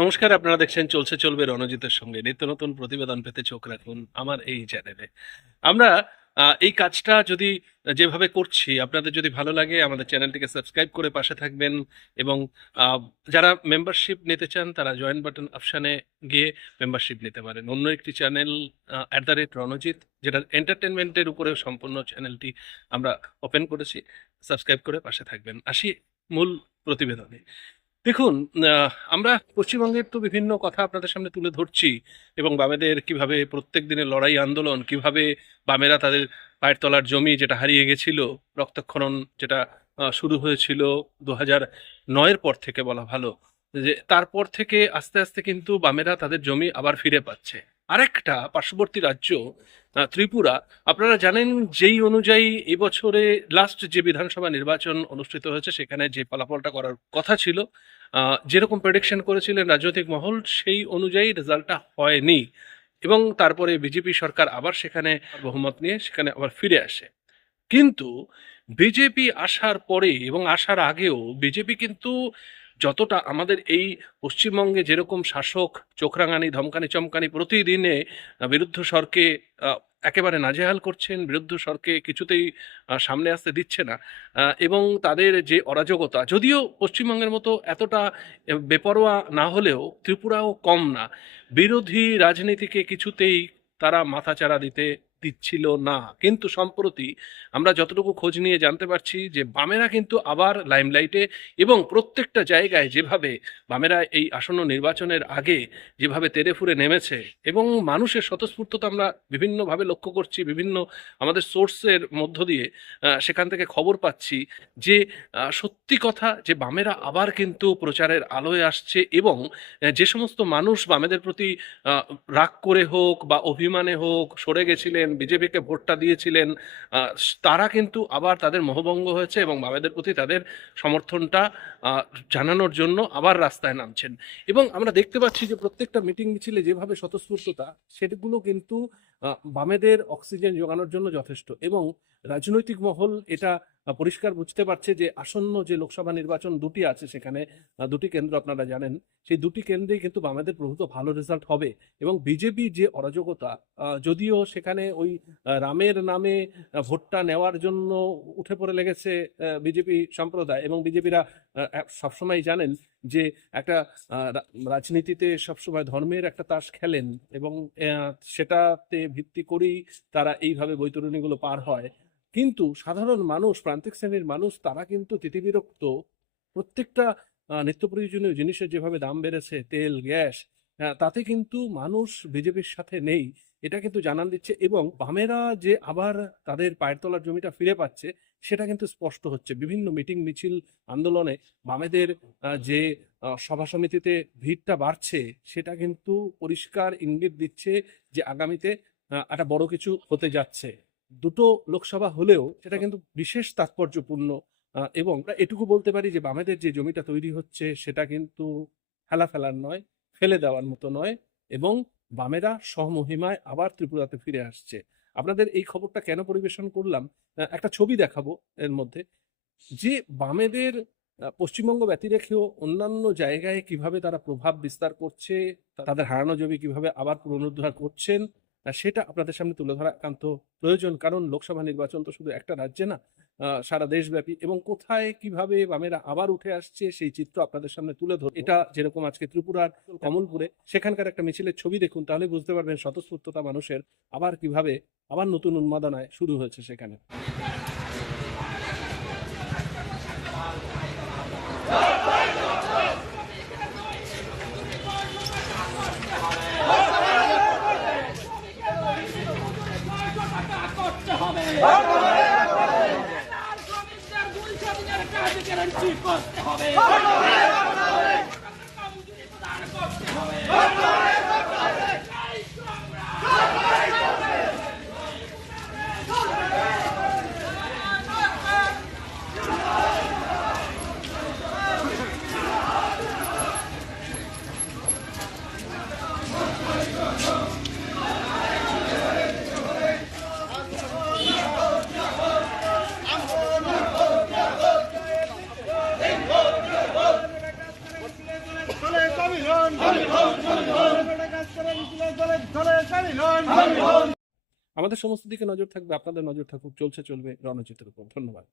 নমস্কার, আপনারা দেখছেন চলছে চলবে রণজিতের সঙ্গে। নিত্য নতুন প্রতিবেদন পেতে চোখ রাখুন আমার এই চ্যানেলে। আমরা এই কাজটা যদি যেভাবে করছি, আপনাদের যদি ভালো লাগে, আমাদের চ্যানেলটিকে সাবস্ক্রাইব করে পাশে থাকবেন এবং যারা মেম্বারশিপ নিতে চান, তারা জয়েন বাটন অপশানে গিয়ে মেম্বারশিপ নিতে পারেন। অন্য একটি channel at the rate Ranjit, যেটা এন্টারটেনমেন্টের উপরে সম্পূর্ণ চ্যানেলটি আমরা ওপেন করেছি। সাবস্ক্রাইব করে পাশে থাকবেন। আসি মূল প্রতিবেদনে। দেখুন আমরা পশ্চিমবঙ্গের তো বিভিন্ন কথা আপনাদের সামনে তুলে ধরছি এবং বামেদের কীভাবে প্রত্যেক দিনের লড়াই আন্দোলন, কীভাবে বামেরা তাদের পায়ের তলার জমি যেটা হারিয়ে গেছিল, রক্তক্ষরণ যেটা শুরু হয়েছিল দু হাজার নয়ের পর থেকে বলা ভালো, যে তারপর থেকে আস্তে আস্তে কিন্তু বামেরা তাদের জমি আবার ফিরে পাচ্ছে। আরেকটা পার্শ্ববর্তী রাজ্য ত্রিপুরা, আপনারা জানেন যেই অনুযায়ী এবছরে লাস্ট যে বিধানসভা নির্বাচন অনুষ্ঠিত হয়েছে, সেখানে যে ফলাফলটা করার কথা ছিল যেরকম প্রেডিকশন করেছিলেন রাজনৈতিক মহল, সেই অনুযায়ী রেজাল্টটা হয়নি এবং তারপরে বিজেপি সরকার আবার সেখানে বহুমত নিয়ে সেখানে আবার ফিরে আসে। কিন্তু বিজেপি আসার পরে এবং আসার আগেও বিজেপি কিন্তু যতটা আমাদের এই পশ্চিমবঙ্গে যেরকম শাসক চোখরাঙানি, ধমকানি, চমকানি প্রতিদিনে বিরুদ্ধ স্বরকে একেবারে নাজেহাল করছেন, বিরুদ্ধ স্বরকে কিছুতেই সামনে আসতে দিচ্ছে না। এবং তাদের যে অরাজকতা, যদিও পশ্চিমবঙ্গের মতো এতটা বেপরোয়া না হলেও ত্রিপুরাও কম না। বিরোধী রাজনীতিকে কিছুতেই তারা মাথাচাড়া দিতে দিচ্ছিল না। কিন্তু সম্প্রতি আমরা যতটুকু খোঁজ নিয়ে জানতে পারছি যে বামেরা কিন্তু আবার লাইমলাইটে এবং প্রত্যেকটা জায়গায় যেভাবে বামেরা এই আসন্ন নির্বাচনের আগে যেভাবে তেরে ফুরে নেমেছে এবং মানুষের স্বতঃস্ফূর্ততা আমরা বিভিন্নভাবে লক্ষ্য করছি, বিভিন্ন আমাদের সোর্সের মধ্য দিয়ে সেখান থেকে খবর পাচ্ছি যে সত্যি কথা যে বামেরা আবার কিন্তু প্রচারের আলোয় আসছে এবং যে সমস্ত মানুষ বামেদের প্রতি রাগ করে হোক বা অভিমানে হোক সরে গেছিলেন বিজেপিকে ভোটটা দিয়েছিলেন তারা কিন্তু আবার তাদের মোহভঙ্গ হয়েছে এবং বামেদের প্রতি তাদের সমর্থনটা জানানোর জন্য আবার রাস্তায় নামছেন। এবং আমরা দেখতে পাচ্ছি যে প্রত্যেকটা মিটিং মিছিলে যেভাবে স্বতঃস্ফূর্ততা, সেগুলো কিন্তু বামেদের অক্সিজেন যোগানোর জন্য যথেষ্ট এবং রাজনৈতিক মহল এটা পরিষ্কার বুঝতে পারছে যে আসন্ন যে লোকসভা নির্বাচন দুটি আছে সেখানে দুটি কেন্দ্র আপনারা জানেন, সেই দুটি কেন্দ্রেই কিন্তু বামেদের প্রভূত ভালো রেজাল্ট হবে এবং বিজেপি যে অরাজকতা যদিও সেখানে ওই রামের নামে ভোটটা নেওয়ার জন্য উঠে পড়ে লেগেছে বিজেপি সম্প্রদায় এবং বিজেপিরা সবসময় জানেন যে একটা রাজনীতিতে সবসময় ধর্মের একটা তাস খেলেন এবং সেটাতে ভিত্তি করেই তারা এইভাবে বৈতরণীগুলো পার হয়। কিন্তু সাধারণ মানুষ, প্রান্তিক শ্রেণির মানুষ, তারা কিন্তু তিতিবিরক্ত। প্রত্যেকটা নিত্য প্রয়োজনীয় জিনিসের যেভাবে দাম বেড়েছে, তেল, গ্যাস তাতে কিন্তু মানুষ বিজেপির সাথে নেই। এটা কিন্তু জানান দিচ্ছে এবং বামেরা যে আবার তাদের পায়ের তলার জমিটা ফিরে পাচ্ছে, সেটা কিন্তু স্পষ্ট হচ্ছে। বিভিন্ন মিটিং, মিছিল, আন্দোলনে বামেদের যে সভা সমিতিতে ভিড়টা বাড়ছে, সেটা কিন্তু পরিষ্কার ইঙ্গিত দিচ্ছে যে আগামীতে একটা বড় কিছু হতে যাচ্ছে। দুটো লোকসভা হলেও সেটা কিন্তু বিশেষ তাৎপর্যপূর্ণ এবং আমরা এটুকু বলতে পারি যে বামেদের যে জমিটা তৈরি হচ্ছে সেটা কিন্তু ফেলা ফেলার নয়, ফেলে দেওয়ার মতো নয়, এবং বামেরা সহমহিমায় আবার ত্রিপুরাতে ফিরে আসছে। আপনাদের এই খবরটা কেন পরিবেশন করলাম? একটা ছবি দেখাবো এর মধ্যে। যে বামেদের পশ্চিমবঙ্গ ব্যতি রেখেও অন্যান্য জায়গায় কীভাবে তারা প্রভাব বিস্তার করছে, তাদের হারানো জমি কীভাবে আবার পুনরুদ্ধার করছেন সেটা আপনাদের সামনে তুলে ধরা একান্ত প্রয়োজন। কারণ লোকসভা নির্বাচন তো শুধু একটা রাজ্যে না সারা দেশব্যাপী। এবং কোথায়, কীভাবে বামেরা আবার উঠে আসছে, সেই চিত্র আপনাদের সামনে তুলে ধর এটা যেরকম আজকে ত্রিপুরার কমলপুরে, সেখানকার একটা মিছিলের ছবি দেখুন, তাহলে বুঝতে পারবেন স্বতঃস্ফূর্ততা মানুষের আবার কীভাবে, আবার নতুন উন্মাদনায় শুরু হয়েছে সেখানে। হবে। আমাদের সমস্ত দিকে নজর থাকবে আপনাদের নজর থাকুক চলছে চলবে রণজিতের উপর। ধন্যবাদ।